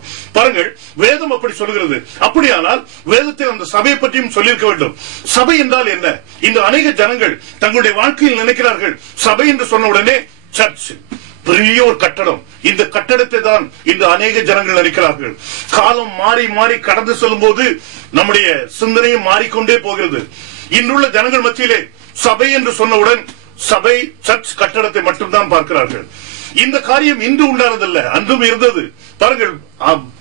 பார்க்கிறோம். பாருங்கள், வேதம் அப்படி சொல்கிறது. அப்படியானால் வேதத்தில் அந்த சபையை பற்றியும் சொல்லியிருக்க வேண்டும். சபை என்றால் என்ன? இந்த அநேக ஜனங்கள் தங்களுடைய வாழ்க்கையில் நினைக்கிறார்கள், சபை என்று சொன்ன உடனே சர்ச், பெரிய ஒரு கட்டடம். இந்த கட்டடத்தை தான் இந்த அநேக ஜனங்கள் நினைக்கிறார்கள். காலம் மாறி மாறி கடந்து செல்லும் போது நம்முடைய சிந்தனையும் மாறிக்கொண்டே போகிறது. இன்றுள்ள ஜனங்கள் மத்தியிலே சபை என்று சொன்னவுடன் சபை, சர்ச், கட்டடத்தை மட்டும்தான் பார்க்கிறார்கள். இந்த காரியம் இன்று உண்டானதல்ல, அன்றும் இருந்தது. பாருங்கள்,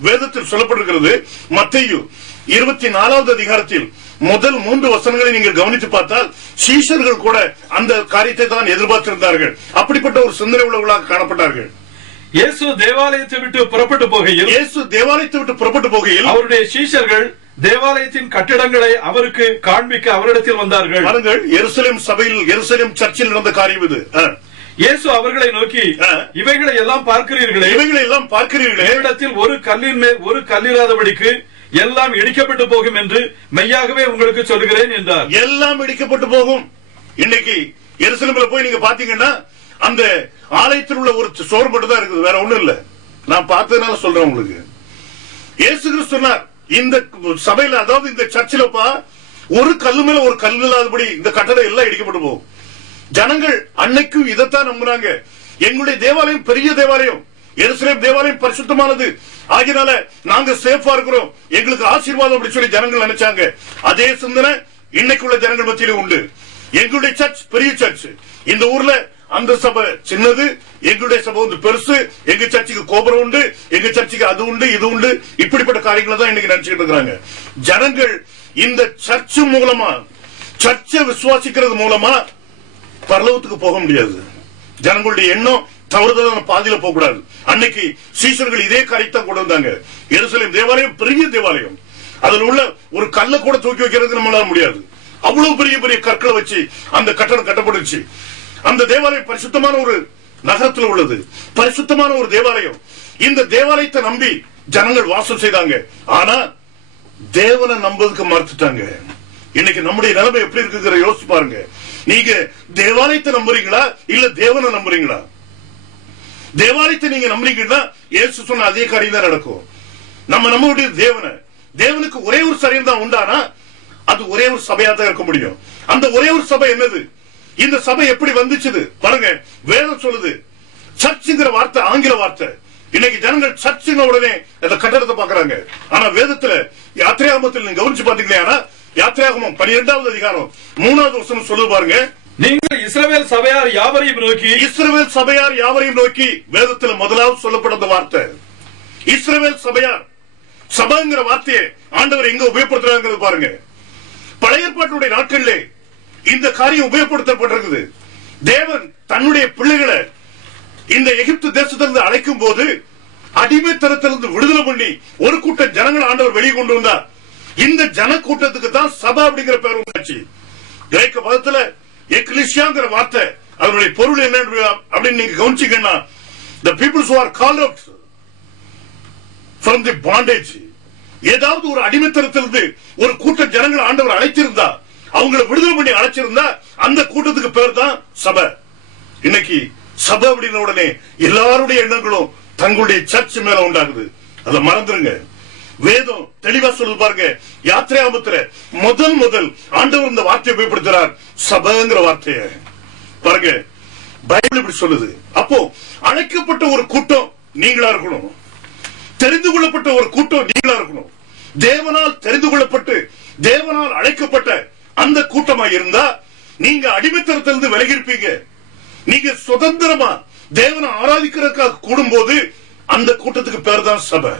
வேதத்தில் சொல்லப்பட்டிருக்கிறது. மத்தேயு 24வது அதிகாரத்தில் முதல் 3 வசனங்களை நீங்கள் கவனித்து பார்த்தால் சீஷர்கள் கூட அந்த காரியத்தை தான் எதிர்பார்த்திருந்தார்கள். அப்படிப்பட்ட ஒரு சிந்தனை உள்ளவர்களாக காணப்பட்டார்கள். இயேசு தேவாலயத்தை விட்டு புறப்பட்டு போகையில் அவருடைய சீஷர்கள் தேவாலயத்தின் கட்டிடங்களை அவருக்கு காண்பிக்க அவரிடத்தில் வந்தார்கள். பாருங்கள், எருசலேம் சபையில், எருசலேம் சர்ச்சில் நடந்த காரியம் இது. இயேசு அவர்களை நோக்கி, இவைகளை எல்லாம் பார்க்கிறீர்களே, என்னிடத்தில் ஒரு கல்லின் மேல் ஒரு கல்லிராதபடிக்கு எல்லாம் இடிக்கப்பட்டு போகும் என்று மெய்யாகவே உங்களுக்கு சொல்லுகிறேன் என்றார். எல்லாம் இடிக்கப்பட்டு போகும். இன்னைக்கு எருசலேம்ல போய் நீங்க பாத்தீங்கன்னா அந்த ஆலயத்தில் உள்ள ஒரு சோறு மட்டும் தான் இருக்குது, வேற ஒண்ணும் இல்ல. நான் பார்த்ததுனால சொல்றேன் உங்களுக்கு. இயேசு கிறிஸ்து சொன்னார், இந்த சபையில, அதாவது இந்த சர்ச்சிலப்பா, ஒரு கல்லு மேல ஒரு கல் இல்லாதபடி இந்த கட்டடம் எல்லாம் இடிக்கப்பட்டு போகும். ஜனங்கள் அன்னைக்கும் இதைத்தான் நம்புறாங்க. எங்களுடைய தேவாலயம் பெரிய தேவாலயம், எருசலேம் தேவாலயம் பரிசுத்தமானது, ஆகினால நாங்க சேஃபா இருக்கிறோம், எங்களுக்கு ஆசீர்வாதம் அப்படி சொல்லி ஜனங்கள் நினைச்சாங்க. அதே சிந்தனை இன்னைக்குள்ள ஜனங்கள் மத்தியில உண்டு. எங்களுடைய சர்ச் பெரிய சர்ச், இந்த ஊர்ல அந்த சபை சின்னது, எங்களுடைய சபை வந்து பெருசு, எங்க சர்ச்சுக்கு கோபுரம் உண்டு, எங்க சர்ச்சுக்கு அது உண்டு, இது உண்டு. இப்படிப்பட்ட காரியங்களை தான் இன்னைக்கு நினைச்சுட்டு இருக்காங்க ஜனங்கள். இந்த சர்ச் மூலமா, சர்ச்சை விசுவாசிக்கிறது மூலமா பரலோகத்துக்கு போக முடியாது. ஜனங்களுடைய எண்ணம் தவறுதலான பாதையில போக கூடாது. அன்னைக்கு சீஷர்கள் இதே காரியத்தான் கொண்டு வந்தாங்க. எருசலேம் தேவாலயம் பெரிய தேவாலயம், அதுல உள்ள ஒரு கல்லை கூட தூக்கி வைக்கிறது நம்மளால முடியாது. அவ்வளவு பெரிய பெரிய கற்களை வச்சு அந்த கட்டடம் கட்டப்பட்டுச்சு. அந்த தேவாலயம் பரிசுத்தமான ஒரு நகரத்தில் உள்ளது, பரிசுத்தமான ஒரு தேவாலயம். இந்த தேவாலயத்தை நம்பி ஜனங்கள் வாசம் செய்தாங்க. ஆனா தேவனை நம்பதுக்கு மறுத்துட்டாங்க. இன்னைக்கு நம்முடைய நிலைமை எப்படி இருக்குங்கிற யோசிச்சு பாருங்க. நீங்க தேவாலயத்தை நம்புறீங்களா இல்ல தேவனை நம்புறீங்களா? தேவாலயத்தை நீங்க நம்புறீங்கன்னா இயேசு சொன்ன அதே காரியம் தான் நடக்கும். நம்ம நம்ப வேண்டியது தேவனை. தேவனுக்கு ஒரே ஒரு சரீரம் தான் உண்டானா அது ஒரே ஒரு சபையா தான் இருக்க முடியும். அந்த ஒரே ஒரு சபை என்னது? இந்த சபை எப்படி வந்துச்சு பாருங்க. வேதம் சொல்லுது, சர்ச்சுங்கிற வார்த்தை ஆங்கில வார்த்தை. இன்னைக்கு ஜனங்கள் சர்ச்சுங்க உடனே அந்த கட்டடத்தை பாக்குறாங்க. ஆனா வேதத்துல யாத்திராகமத்தில் நீங்க கவனிச்சு பாத்தீங்கன்னா, யாத்திராகமம் 12வது அதிகாரம் 3வது வசனம் சொல்லுது பாருங்க. நீங்கள் இஸ்ரவேல் சபையார் யாவரையும் நோக்கி, இஸ்ரவேல் சபையார் யாவரையும் நோக்கி, வேதத்துல முதலாவது சொல்லப்பட்ட வார்த்தை இஸ்ரவேல் சபையார். சபைங்கிற வார்த்தையை ஆண்டவர் எங்க உபயோகப்படுத்துறாங்க பாருங்க. பழைய ஏற்பாட்டுடைய நாட்களிலே இந்த காரியம் உபயோகப்படுத்தப்பட்டிருக்குது. தேவன் தன்னுடைய பிள்ளைகளை இந்த எகிப்து தேசத்திலிருந்து அழைக்கும் போது அடிமைத்தனத்திலிருந்து விடுதலை பண்ணி ஒரு கூட்டம் ஜனங்கள் ஆண்டவர் வெளியே கொண்டு வந்தார். இந்த ஜன கூட்டத்துக்கு தான் சபை அப்படிங்கிற பெயர் உண்டாச்சு. கிரேக்க பதத்துல எக்லிசியாங்கிற வார்த்தை, அதனுடைய பொருள் என்ன அப்படின்னு நீங்க கவனிச்சீங்கன்னா, the peoples who are called out from the bondage. ஏதாவது ஒரு அடிமைத்தனத்திலிருந்து ஒரு கூட்டம் ஜனங்கள் ஆண்டவர் அழைச்சிருந்தா, அவங்களை விடுதலை பண்ணி அழைச்சிருந்தா அந்த கூட்டத்துக்கு பேர் தான் சபை. இன்னைக்கு சபை அப்படின்ன உடனே எல்லாருடைய எண்ணங்களும் தங்களுடைய சர்ச் மேல உண்டாகுது. அதை மறந்துருங்க. வேதம் தெளிவா சொல்லு பாருங்க. யாத்திராகமத்துல முதல் ஆண்டவர் இந்த வார்த்தையை உபயோகப்படுத்துறார், சபைங்கிற வார்த்தையை பாருங்க. பைபிள் இப்படி சொல்லுது. அப்போ அழைக்கப்பட்ட ஒரு கூட்டம் நீங்களா இருக்கணும், தெரிந்து கொள்ளப்பட்ட ஒரு கூட்டம் நீங்களா இருக்கணும். தேவனால் தெரிந்து கொள்ளப்பட்டு தேவனால் அழைக்கப்பட்ட அந்த கூட்டமா இருந்தா நீங்க அடிமைத்தனத்திலிருந்து விலகி இருப்பீங்க. நீங்க சுதந்திரமா தேவனை ஆராதிக்கிறதுக்காக கூடும் போது அந்த கூட்டத்துக்கு பேர் தான் சபை.